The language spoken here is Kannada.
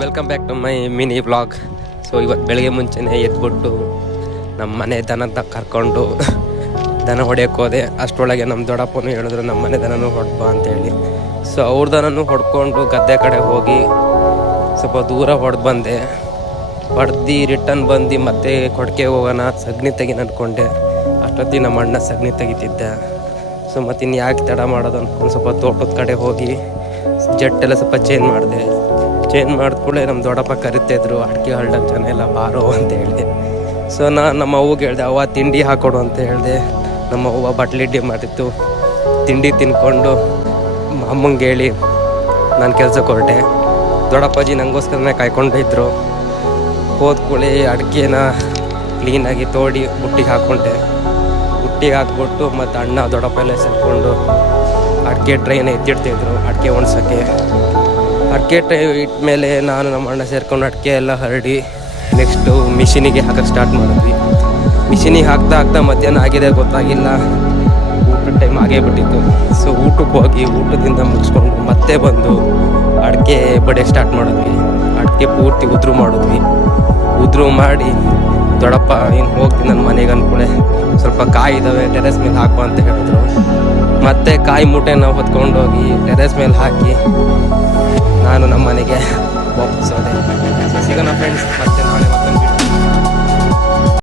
Welcome back to my mini vlog. So ಇವತ್ತು ಬೆಳಗ್ಗೆ ಮುಂಚೆನೇ ಎದ್ಬಿಟ್ಟು ನಮ್ಮ ಮನೆ ದನದ ಕರ್ಕೊಂಡು ದನ ಹೊಡೆಯೋಕೆ ಹೋದೆ. ಅಷ್ಟರೊಳಗೆ ನಮ್ಮ ದೊಡ್ಡಪ್ಪನೂ ಹೇಳಿದ್ರು ನಮ್ಮ ಮನೆ ದನನೂ ಹೊಡ್ಬ ಅಂತೇಳಿ. ಸೊ ಅವ್ರ ದನನೂ ಹೊಡ್ಕೊಂಡು ಗದ್ದೆ ಕಡೆ ಹೋಗಿ ಸ್ವಲ್ಪ ದೂರ ಹೊಡೆದು ಬಂದೆ. ಹೊಡೆದು ರಿಟರ್ನ್ ಬಂದು ಮತ್ತೆ ಕೊಡಕೆ ಹೋಗೋಣ ಸಗಣಿ ತೆಗಿನ ಅಂದ್ಕೊಂಡೆ. ಅಷ್ಟೊತ್ತಿಗೆ ನಮ್ಮ ಅಣ್ಣ ಸಗಣಿ ತೆಗಿತಿದ್ದೆ. ಸೊ ಮತ್ತು ಇನ್ನು ಯಾಕೆ ತಡ ಮಾಡೋದು ಅಂದ್ಕೊಂಡು ಸ್ವಲ್ಪ ತೋಟದ ಕಡೆ ಹೋಗಿ ಜಟ್ಟೆಲ್ಲ ಸ್ವಲ್ಪ ಚೇಂಜ್ ಮಾಡಿದ್ಕೂಡಲೇ ನಮ್ಮ ದೊಡ್ಡಪ್ಪ ಕರಿತಾಯಿದ್ರು, ಅಡಿಕೆ ಹಳ್ಡಕ್ಕೆ ಜನ ಎಲ್ಲ ಬಾರೋ ಅಂತ ಹೇಳಿದೆ. ಸೊ ನಮ್ಮ ಅವ್ವಗೆ ಹೇಳಿದೆ, ಅವ್ವ ತಿಂಡಿ ಹಾಕೊಡು ಅಂತ ಹೇಳಿದೆ. ನಮ್ಮ ಅವ್ವ ಬಟ್ಲಿಡ್ಡಿ ಮಾಡಿತ್ತು. ತಿಂಡಿ ತಿನ್ಕೊಂಡು ಅಮ್ಮಂಗೆ ಹೇಳಿ ನಾನು ಕೆಲಸಕ್ಕೆ ಹೊರಟೆ. ದೊಡ್ಡಪ್ಪಾಜಿ ನನಗೋಸ್ಕರನೇ ಕಾಯ್ಕೊಂಡಿದ್ರು. ಹೋದ್ಕೂಳೆ ಅಡಿಕೆನ ಕ್ಲೀನಾಗಿ ತೋಡಿ ಬುಟ್ಟಿಗೆ ಹಾಕ್ಕೊಂಡೆ. ಬುಟ್ಟಿಗೆ ಹಾಕ್ಬಿಟ್ಟು ಮತ್ತು ಅಣ್ಣ ದೊಡ್ಡಪ್ಪ ಎಲ್ಲ ಸೇರಿಕೊಂಡು ಅಡಿಕೆ ಟ್ರೈನ ಎತ್ತಿಡ್ತಿದ್ರು ಅಡಿಕೆ ಒಣಸೋಕ್ಕೆ. ಅಡಿಕೆ ಟ್ರೈ ಇಟ್ಮೇಲೆ ನಾನು ನಮ್ಮ ಅಣ್ಣ ಸೇರ್ಕೊಂಡು ಅಡಿಕೆ ಎಲ್ಲ ಹರಡಿ ನೆಕ್ಸ್ಟು ಮಿಷಿನಿಗೆ ಹಾಕೋಕ್ಕೆ ಸ್ಟಾರ್ಟ್ ಮಾಡಿದ್ವಿ. ಮಿಷಿನಿಗೆ ಹಾಕ್ತಾ ಮಧ್ಯಾಹ್ನ ಆಗಿದೆ ಗೊತ್ತಾಗಿಲ್ಲ, ಊಟದ ಟೈಮ್ ಆಗೇ ಬಿಟ್ಟಿತ್ತು. ಸೊ ಊಟಕ್ಕೆ ಹೋಗಿ ಊಟದಿಂದ ಮುಗಿಸ್ಕೊಂಡು ಮತ್ತೆ ಬಂದು ಅಡಿಕೆ ಬಡಿಯೋಕ್ಕೆ ಸ್ಟಾರ್ಟ್ ಮಾಡಿದ್ವಿ. ಅಡಿಕೆ ಪೂರ್ತಿ ಉದ್ರು ಮಾಡಿ ದೊಡ್ಡಪ್ಪ ಇನ್ನು ಹೋಗ್ತೀನಿ ನನ್ನ ಮನೆಗೆ ಅಂದ್ಕೂಳೆ ಸ್ವಲ್ಪ ಕಾಯಿ ಇದ್ದಾವೆ ಟೆರೆಸ್ ಮೇಲೆ ಹಾಕುವ ಅಂತ ಹೇಳಿದ್ರು. ಮತ್ತು ಕಾಯಿ ಮೂಟೆ ನಾವು ಹೊತ್ಕೊಂಡೋಗಿ ಟೆರೆಸ್ ಮೇಲೆ ಹಾಕಿ ನಾನು ನಮ್ಮ ಮನೆಗೆ ವಾಪಸ್ ಹೋದೆ. ಸೊ ಸಿಗೋಣ ಫ್ರೆಂಡ್ಸ್, ಮತ್ತೆ ನಾಳೆ